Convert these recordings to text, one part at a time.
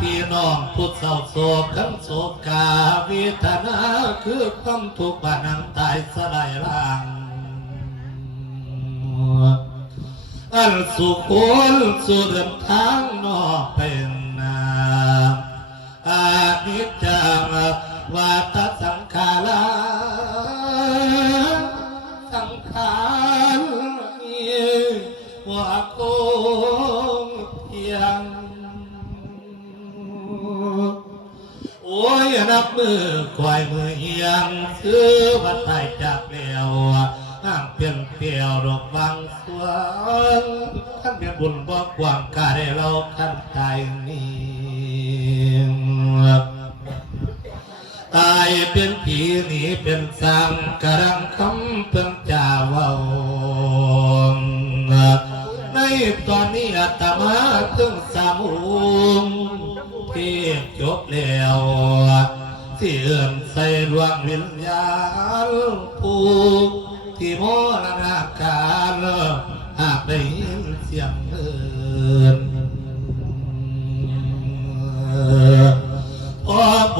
พี่น้องผู้เศร้าโศกทั้งโศกกาเวทนาคือความทุกข์บานังตายสลายล่างอันสุขุลสุดทางนอกเป็นนาอานิจจังวัฏสังขารา นับมือควายมือเอียงซื้อวัดไทยจากเดียวห้างเปลี่ยนเปลี่ยวดอกบางสวงท่านเป็นบุญบอกกวางกาได้เราท่านใจนี้ตายเป็นผีหนีเป็นสังกรังคำเพิ่งจาว่าในตอนนี้อาตมาถึงสามุงเทียบจบแล้ว เอื่อมใส่ดวงวิญญาณผู้ที่โมรณาการหากได้ยินเสียงเอินพอบ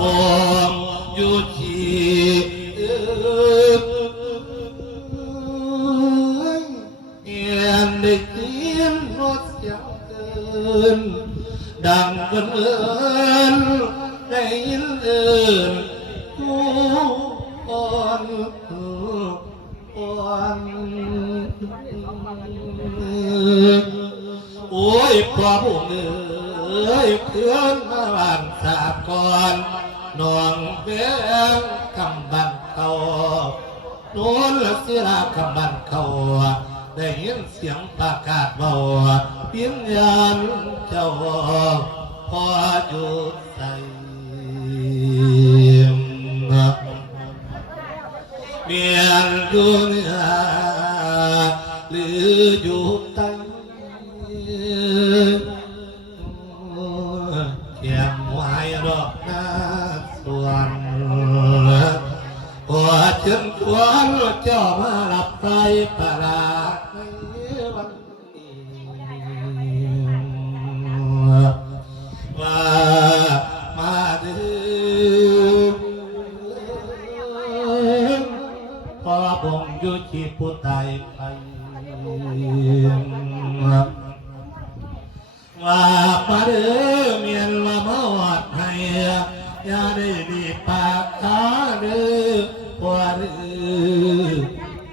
มอยู่ที่เอียนได้ยินรถเสียงเอินดังเอิน ได้ยินเอินผู้อ่อนอ่อนโอ้ยพอผู้เอ้ยเพื่อนมาบ้านสาบก่อนน้องเบี้ยงคำบันเขาโน้นละเสียลาคำบันเขาได้ยินเสียงประกาศเบาเพียงยานเจ้าพออยู่ใส่ เมีย ด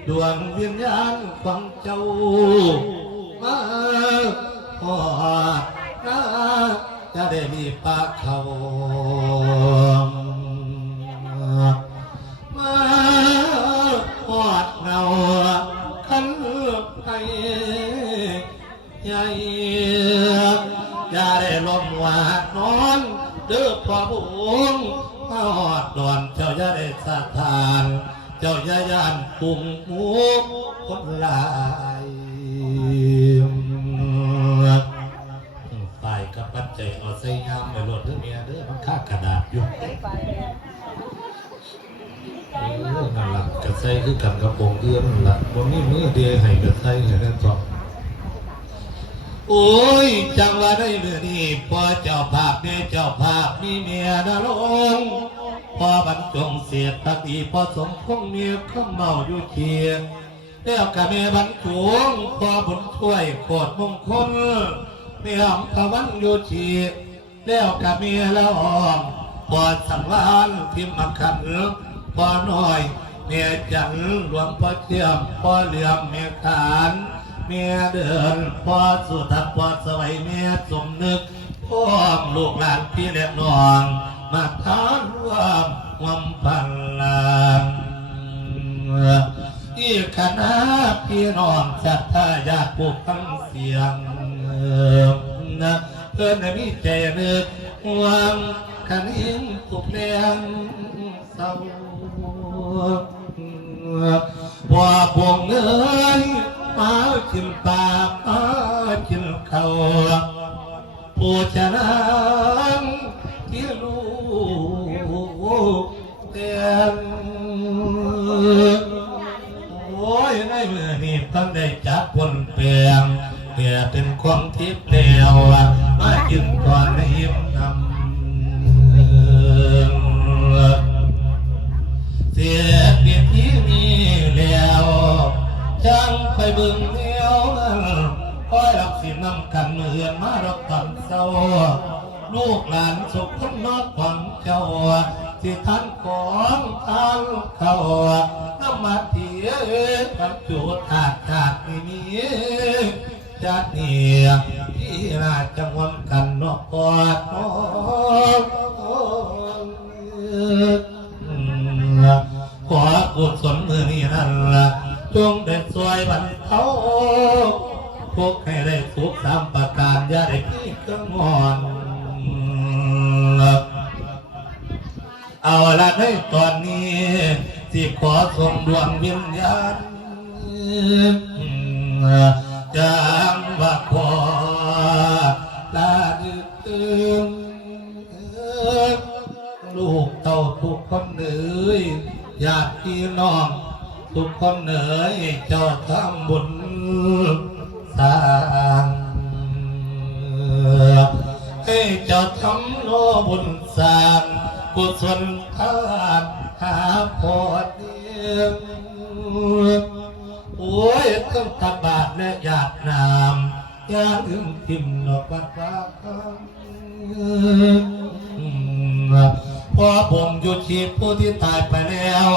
ดวงวิญญาณของเจ้ามาพอดนะจะได้มีปากเขามาพอดเงาขันไปใหญ่อย่าได้ลมหวาดนอนเด้อพ่อบุงมาหอดดอนเจ้าอย่าได้สะทาน จ้าอย่ายานปุ่งมูคนลายฝ่ายกับปัจจัยเอาใส่ยามไปรถเด้อเมียเด้อมันค่ากระดาษอยู่เออนั่นล่ะกระใส่คือกันกระโปรงเอื้อนั่นล่ะบ่มีมือเดียวให้กระใส่ให้นั่นสองโอ้ยจังว่าได้เมื่อนี้พอเจ้าภาพเนี่ยเจ้าภาพมีเมียนรง พอบรรจงเสียดตักอีพอสมพงเมียข้าเมาอยู่เคียงแล้วกับเมียบรรจงพอบุญช่วยโคตรมงคลเมียอมพวันอยู่เคียงแล้วกับเมียละออมพอสังวานพิมมาขันพอน้อยเมียจันหลวงพ่อเชื่อมพ่อเหลื่อมเมียขานเมียเดินพ่อสุทัศน์พ่อสวัยเมียสมนึกพ่อลูกหลานพี่และน้อง มาทานร่วมความพันลานอีกคณะพี่น้องจัตายาผู้ฟังเสียงนะเพื่อนมีใจนึกหวงขันอิงปุกแดงเศร้าว่าพวงเงินมากินปากมา กานสุขคนนอกฝังเจ้าที่ท่านก่อนท่านเขาน้ำมาเทียกับจุดขาดขาดไม่มีจัดเนี่ยที่ราชจังวัดกันนอกกอดนอกขอกุศลมือนี้นั่นละจงได้สวยบันเทาพวกให้ได้สุขสามประการอย่าได้พี่เครื่องงอ เอาละในตอนนี้ที่ขอส่งดวงวิญญาณจางว่าขอลาดึงลูกเต่าทุกคนเหนื่อ๋ยาติพี่น้อง ทุกคนเหนื่อยเจ้าทำบุญสร้างให้เจ้าทำโนบุญสร้าง กุศลทานหาพอเดียงโอ้ยต้องตบาทและหยาดน้ำอย่าลืมทิมนอกวัดฟ้าพอผมอยู่ชีพผู้ที่ตายไปแล้ว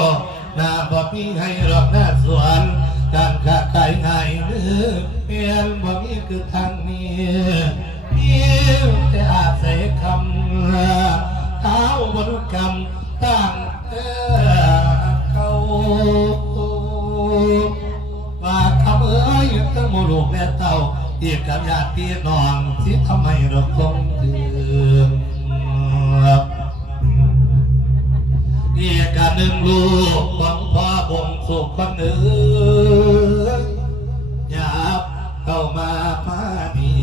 หน้าบ่มีให้หรอกหน้าสวนการค้าขายง่ายเนื้อเปลี่ยนบ่มีคือทางนี้เพียงแต่อาศัยคำ พี่น้องที่ทำไมเราต้องถึงเอียกกับหนึ่งลูกของพ่อบ่งสุขคนหนึ่งอยากเข้ามาพานี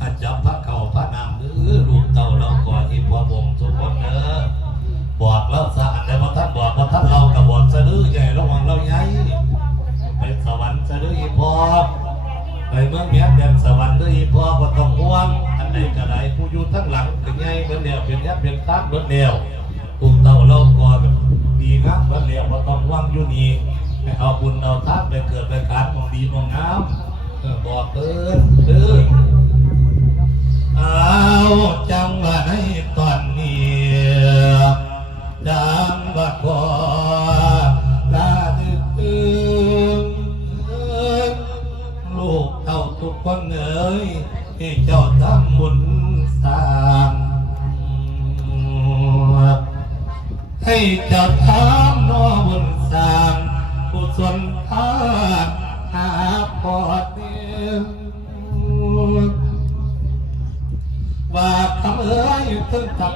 อาจจะพระเข่าพระนามหรือลูกเต่าเราก่ออีพอวงทุกคนเนอบอกแล้วสะอาดแต่ว่าท่านบอกว่าท่านเรากับบอกสะดือใหญ่ระวังเราใหญ่ไป สวรรค์สะดืออีพอไปเมืองเมียเดินสวรรค์ด้ออีพอก็ต้องห่วงอันใดก็ได้ผู้อยู่ทั้งหลังเป็นไงเป็นเดียวเป็นยับเป็นตามรถเดียวตุ้มเต่าเราก่อแบบดีนะวันเรียวว่าต้องว่างอยู่นี่ให้เอาบุญเอาทานไปเกิดไปการมองดีมองงามบอกเกินเด้อเอาจังหวะในต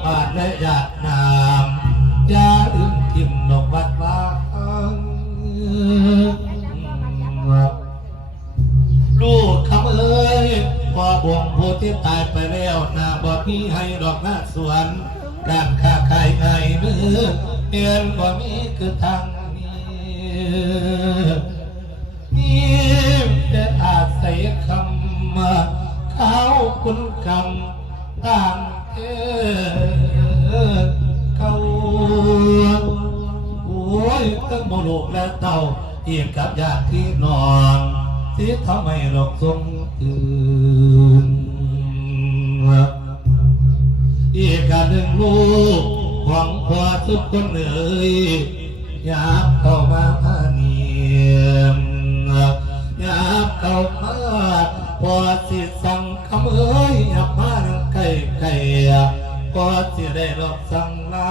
บาทและหยาดน้ำอย่าลืมทิมนกวัดว่าลูกคำเอ้ยพอบวงผู้ที่ตายไปแล้วนาบ่มีให้ดอกหน้าสวนการค้าขายไงมือเรียนบ่มีคือทางนี้มีแต่อาศัยคำเขาคุณกรรมต่าง กและเต่าเอียงกับญาติพี่น้องที่ทำให้เราทรงตื่นอีกการหนึ่งลูกหวังพอทุกคนเอ่ยอยากเข้ามาพาเนียมอยากเข้ามาพอสิสั่งคำเอ้ยอยากมานั่งใกล้ใกล้ก็สิได้รับสั่งลา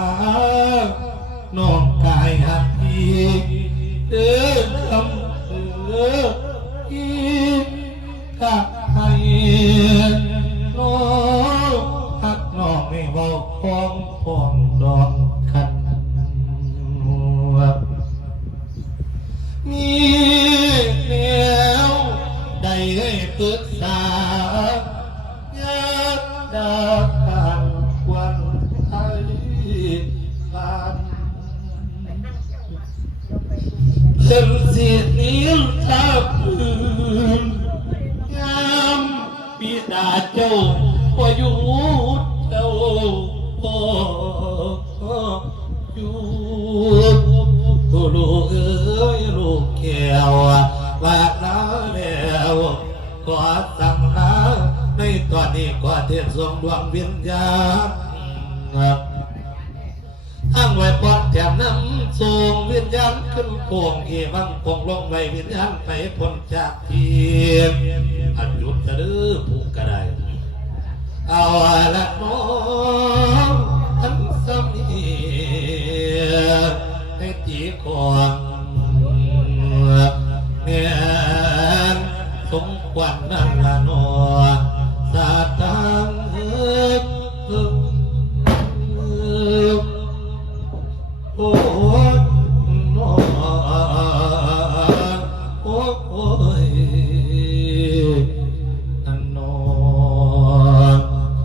เจ้าพออยู่เจ้าพออยู่ลูกเอ้ยลูกแก้วว่าลาแล้วก็สั่งลาในตอนนี้ก็เทศส่งดวงวิญญาณทั้งไว้ปอดแถมน้ำสูงวิญญาณขึ้นโค้งเอวังคงลงไว้วิญญาณไปพ้นจากเทียมอันหยุดจะดื้อผู ก็ได้ เอาละน้องทั้งสามีให้จีกองเนี่ยสมควรนั่นละน้อง